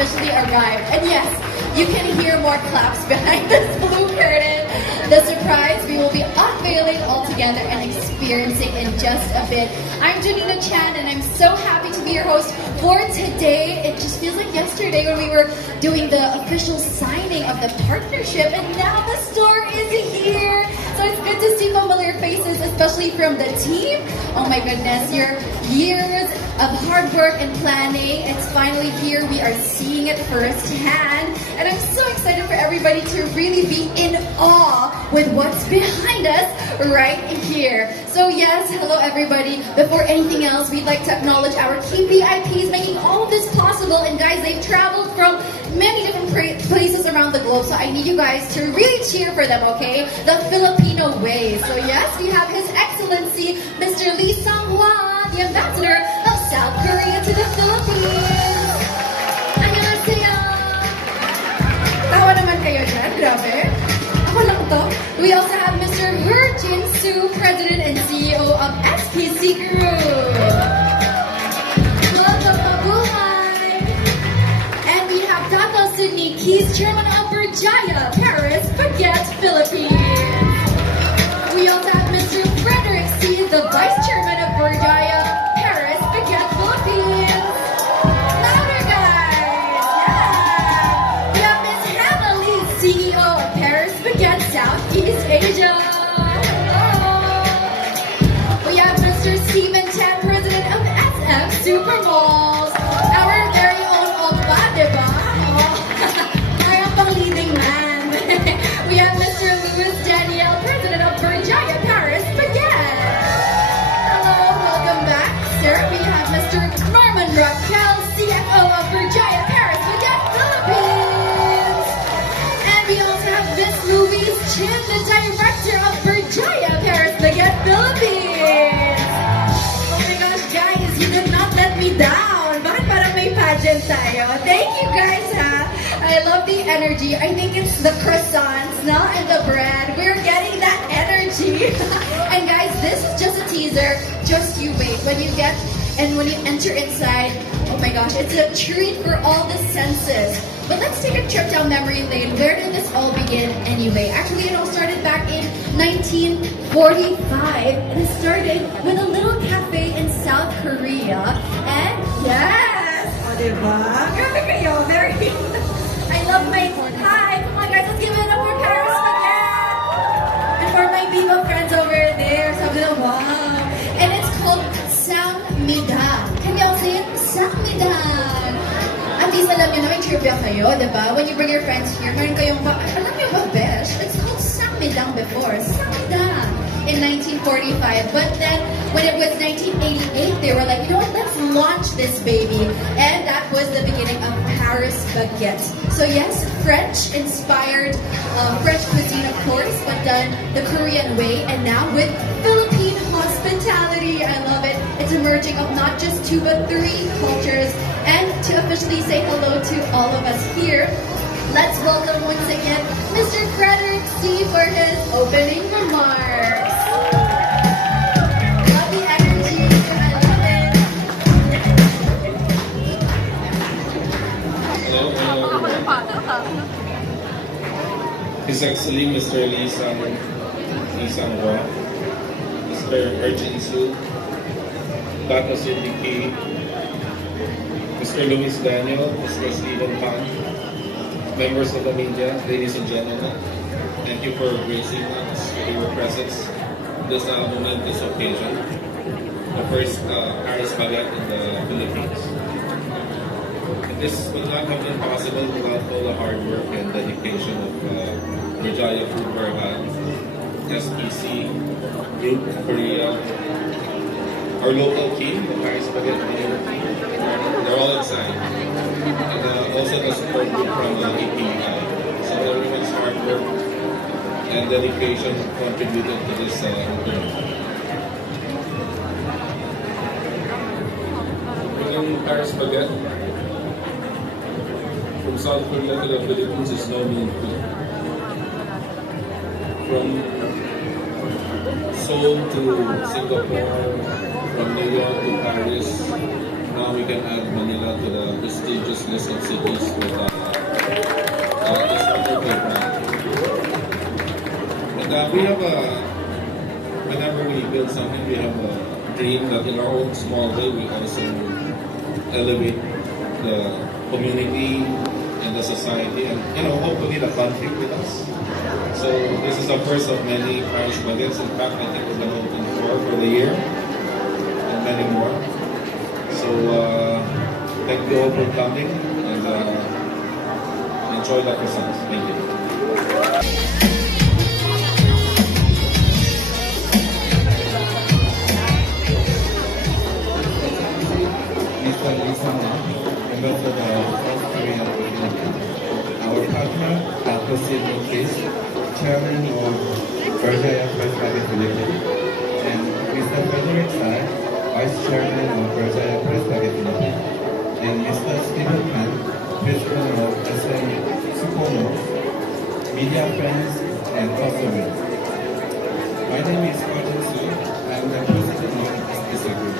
officially arrived. And yes, you can hear more claps behind this blue curtain. The surprise we will be unveiling all together and experiencing in just a bit. I'm Janina Chan and I'm so happy to be your host for today. It just feels like yesterday when we were doing the official signing of the partnership, and now the store is here. So it's good to see familiar faces, especially from the team. Oh my goodness, your years of hard work and planning, it's finally here. We are seeing it firsthand. And I'm so excited for everybody to really be in awe with what's behind us right here. So yes, hello everybody. Before anything else, we'd like to acknowledge our key VIPs making all of this possible. And guys, they've traveled from many different places around the globe. So I need you guys to really cheer for them, okay? The Filipino way. So yes, we have His Excellency, Mr. Lee Sang-hwa, the Ambassador of South Korea to the Philippines. Annyeonghaseyo! Tawa naman kayo dyan, grabe. Ako lang to. We also have Mr. Virgin Su, President and CEO of SPC Group. Welcome, mabuhay! And we have Tato Sydney Keys, Chairman of Berjaya, Paris, Baguette, Philippines. We also have Mr. Frederick C., the Vice Chairman of Berjaya, Paris, Baguette, Philippines. Louder, guys! Yeah! We have Ms. Hannah Lee, CEO of Paris, Baguette, Southeast Asia. Hello! We have Mr. Stephen Chan, President of SM Supermalls. Our very own Opa, diba? Oh, kaya pang leading man. We have Mr. Louis Daniel, President of Berjaya, Paris, Baguette. Hello, welcome back, sir. We have Mr. Norman Raquel, CFO of Berjaya, Paris, Baguette, Philippines. And we also have Miss Louise Chin, the Director of Berjaya, Paris, Baguette, Philippines. Oh my gosh, guys, you did not let me down. Bakit parang may pageant tayo? Thank you guys, ha? I love the energy. I think it's the croissants, no? And the bread. We're getting that energy. And guys, this is just a teaser. Just you wait. When you enter inside, oh my gosh, it's a treat for all the senses. But let's take a trip down memory lane. Where did this all begin anyway? Actually, it all started back in 1945. And it started with a little cafe in South Korea. And yes! O, diba? Grabe kayo. Very... I love my... Hi! Come on, guys. Let's give it up for Paris Baguette! And for my Viva friends over there. Sabi na, wow! And it's called Sang-midang. Can we all say it? Sang-midang! At least alam nyo na may trivia kayo, diba? When you bring your friends here, meron kayong alam nyo ba, Besh? It's called Sang-midang before. Sang-midang! In 1945. But then, when it was 1988, they were like, you know what, let's launch this baby. And that was the beginning of Paris Baguette. So yes, French-inspired French cuisine, of course, but done the Korean way. And now with Philippine hospitality. I love it. It's a merging of not just 2 but 3 cultures. And to officially say hello to all of us here, let's welcome once again Mr. Frederick C. for his opening remarks. Love the energy. I love it. Hello, everyone. His Excellency Mr. Lee Sang-hwa, Mr. Virgin Su, Tato Sydney, Mr. Louis Daniel, Mr. Stephen Pan, members of the media, ladies and gentlemen, thank you for gracing us with your presence this momentous occasion, the first Paris Baguette in the Philippines. And this would not have been possible without all the hard work and dedication of Berjaya Food Berhad, SPC Group Korea, our local team, the Paris Baguette community. They're all inside. And also the support group from EPI. So everyone's hard work and dedication contributed to this event. Bringing Paris Baguette from South Korea to the Philippines is no mean feat. From Seoul to Singapore, from New York to Paris, now we can add Manila to the prestigious list of cities with this wonderful brand. And we have whenever we build something, we have a dream that in our own small way, we also elevate the community and the society and, hopefully the country with us. So this is the first of many Paris Baguettes. In fact, I think we're going to open 4 for the year and many more. So thank you all for coming and enjoy the presents. Thank you. Mr. Lee Sang-won, member of the South Korean Parliament. Our partner, Dr. Sidney Kiss, chairman of Berjaya Press Baguette Limited, and Mr. Frederick Tsai, vice chairman of Berjaya Press Baguette Limited, and Mr. Stephen Pan, president of SM Sukono, media friends and customers. My name is Gordon Su. I am the president of SBC Group.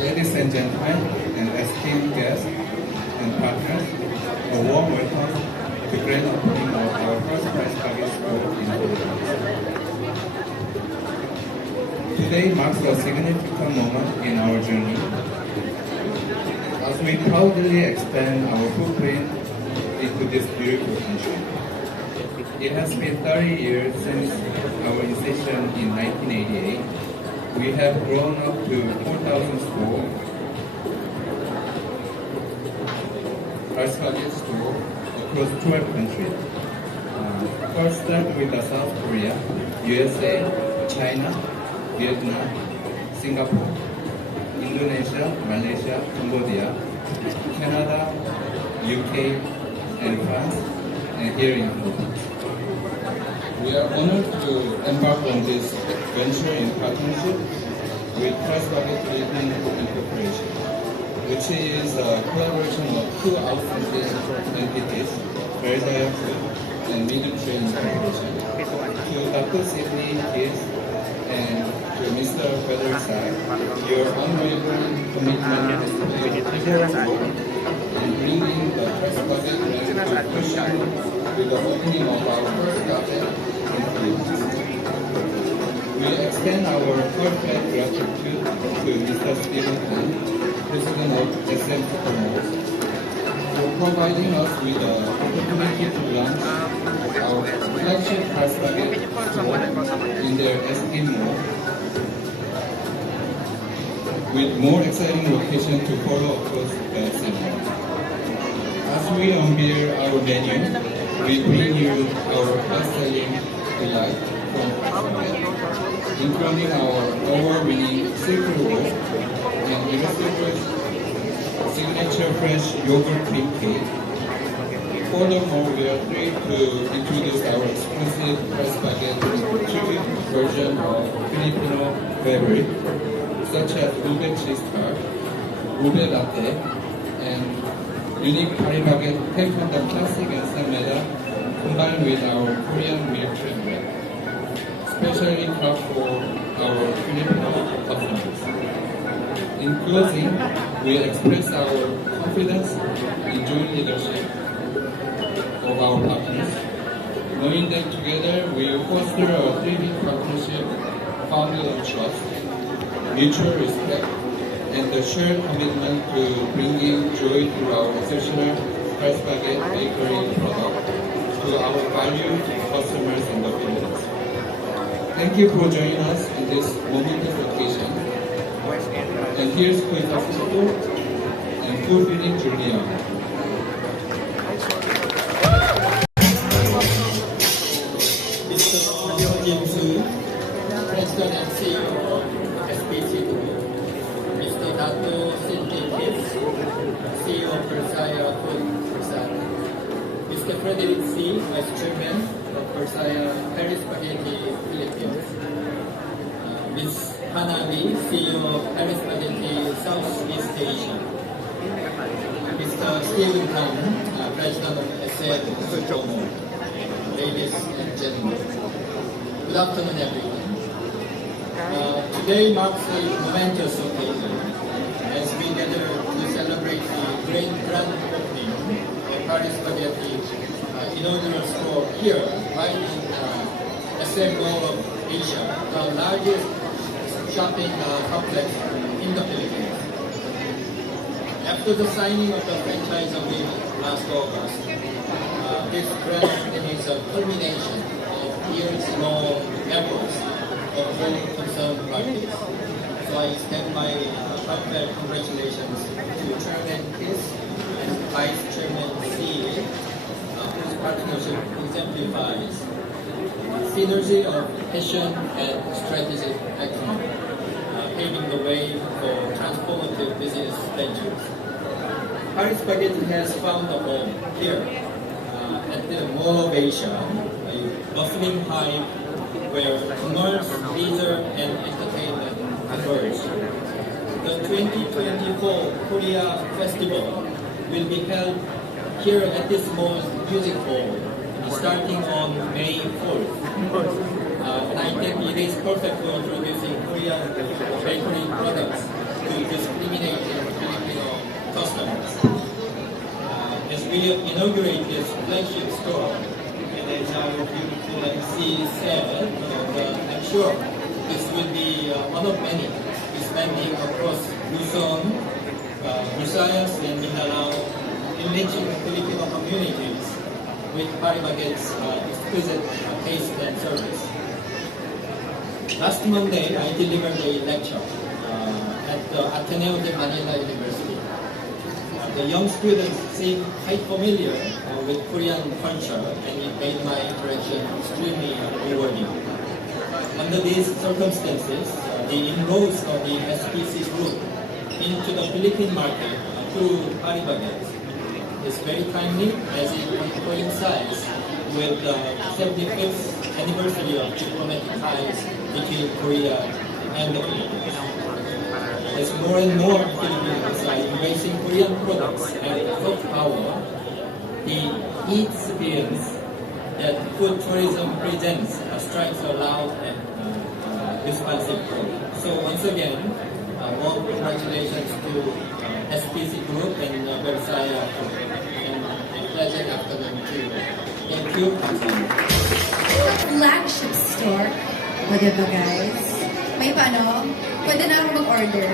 Ladies and gentlemen, and esteemed guests and partners, a warm welcome to the grand opening of our first Paris Baguette store in Philippines. Today marks a significant moment in our journey as we proudly expand our footprint into this beautiful country. It has been 30 years since our inception in 1988. We have grown up to 4,000 stores, Paris Baguette store across 12 countries. First start with South Korea, USA, China, Vietnam, Singapore, Indonesia, Malaysia, Cambodia, Canada, UK, and France, and here in Philippines. We are honored to embark on this venture in partnership with Paris Baguette Philippines Incorporation, which is a collaboration of 2 outstanding entities, Berjaya Food and Middle Trail Incorporation. To Dr. Sidney Kiss and to Mr. Frederick Tsai, your unwavering commitment has played a pivotal role in bringing the Paris Baguette brand to fruition with the opening of our first cafe in Philippines. We extend our heartfelt gratitude to Mr. Stephen Pan, President of SM Supermalls, for providing us with the opportunity to launch our flagship Paris Baguette store in their ST Mall, with more exciting locations to follow across the city. As we unveil our menu, we bring you our best-selling delight from Paris Baguette, including our award-winning Silk Roll and irresistible signature fresh yogurt cream cake. Furthermore, we are thrilled to introduce our exclusive Paris Baguette tribute version of Filipino beverage, such as ube cheese tart, ube latte, and unique Paris Baguette take on the classic and Sameda combined with our Korean milk treatment, especially crafted for our Filipino customers. In closing, we express our confidence in joint leadership of our partners, knowing that together we will foster a thriving partnership founded on trust, mutual respect, and the shared commitment to bringing joy to our exceptional Paris Baguette bakery product to our valued customers in the Philippines. Thank you for joining us in this momentous occasion. And here's to a successful and fulfilling journey on. Mr. Kim Su, President and CEO of SBC Group, Mr. Dato Sidney Kiss, CEO of Berjaya Food Persada, Mr. Frederick C, Vice Chairman of Berjaya Paris Baguette Philippines, Ms. Hana Lee, CEO of Paris Baguette Southeast Asia, Mr. Stephen Tan, President of SM Sukono. Ladies and gentlemen, good afternoon everyone. Today marks a momentous occasion as we gather to celebrate the grand opening of Paris Spaghetti inaugural store here, right in SM Mall of Asia, the largest shopping complex in the Philippines. After the signing of the franchise agreement last August, this grand opening is a culmination of years-long efforts of all concerned parties. So I extend my heartfelt congratulations to Chairman Chris and Vice Chairman C, whose partnership exemplifies synergy of passion and strategic acumen, paving the way for transformative business ventures. Paris Spaghetti has found a home here at the Mall of Asia, a bustling hive where commerce, leisure, and entertainment converge. The 2024 Korea Festival will be held here at this mall's music hall starting on May 4th. And I think it is perfect for introducing Korean bakery products to discriminating Filipino customers. As we inaugurate this flagship store, and as our beautiful MC said, I'm sure this will be one of many expanding across Luzon, Visayas, and Mindanao, enriching Filipino communities with Paribaget's exquisite taste and service. Last Monday, I delivered a lecture at the Ateneo de Manila University. The young students seemed quite familiar with Korean culture, and it made my interaction extremely rewarding. Under these circumstances, the inroads of the SPC Group into the Philippine market through Paribaget is very timely, as it coincides with the 75th anniversary of diplomatic ties between Korea and the Philippines. As more and more Filipinos are embracing Korean products and soft power, the experience that food tourism presents strikes a loud and responsive chord. So once again, warm congratulations to SPC Group and Versailles, and a pleasant afternoon to you. Thank you. Flagship store. O, diba guys? May paano? Pwede na ako mag-order.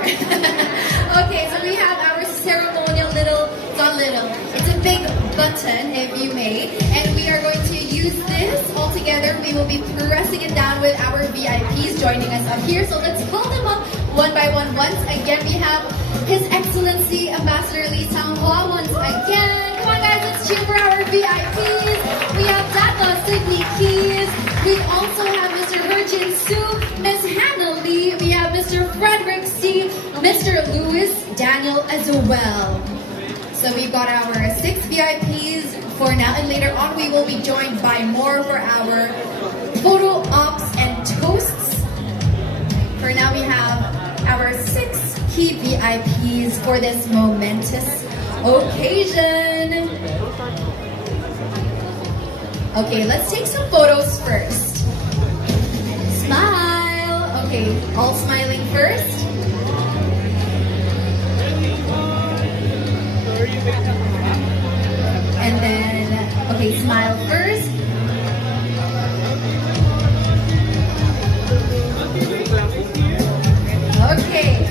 Okay, so we have our ceremonial little, it's not little, it's a big button, if you may. And we are going to use this all together. We will be pressing it down with our VIPs joining us up here. So let's call them up one by one. Once again, we have His Excellency Ambassador Lee Sang-hwa once again. Come on guys, let's cheer for our VIPs. We have Dato Sydney Keys. We also have Mr. Herjin Soo, Miss Hannah Lee. We have Mr. Frederick C, Mr. Louis Daniel as well. So we've got our 6 VIPs for now, and later on we will be joined by more for our photo ops and toasts. For now we have our 6 key VIPs for this momentous occasion. Okay, let's take some photos first. Smile. Okay, all smiling first. And then, okay, smile first. Okay.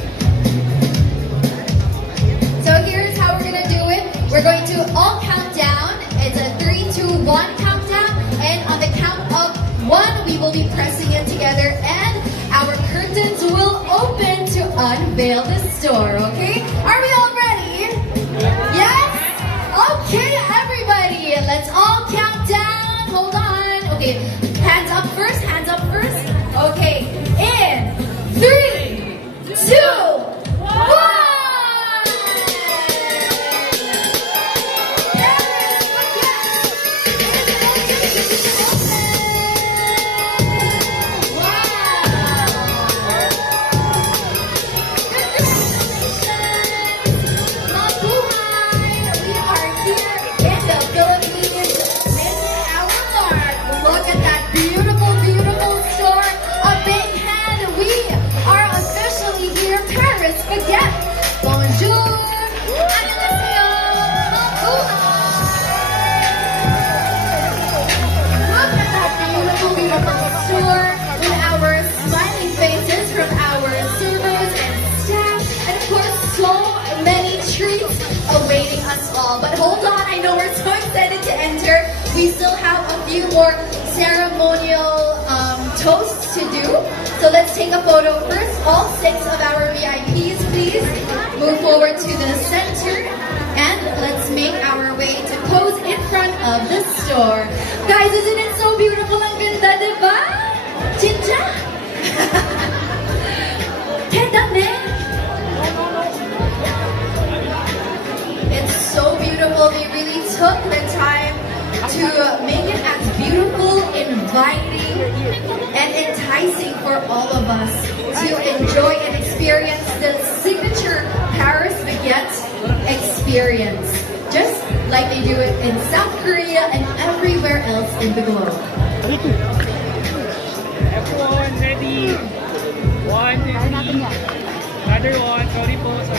So here's how we're gonna do it. We're going to all count down. It's a 3, 2, 1 countdown. And on the count of 1, we will be pressing it together, and our curtains will open to unveil the store, okay? Are we all ready? Yes? Okay, everybody, let's all count down. Hold on. Okay, hands up first, hands up first. Okay, in 3, 2, 1. Look at that beautiful, beautiful store. A big hand. We are few more ceremonial toasts to do. So let's take a photo first. All 6 of our VIPs, please move forward to the center and let's make our way to pose in front of the store. Guys, isn't it so beautiful? Ang ganda, diba? Jinja! 대단해! It's so beautiful. They really took the time to make it as beautiful, inviting, and enticing for all of us to enjoy and experience the signature Paris Baguette experience, just like they do it in South Korea and everywhere else in the globe. F1, ready. 1, ready. Another one. Sorry po sa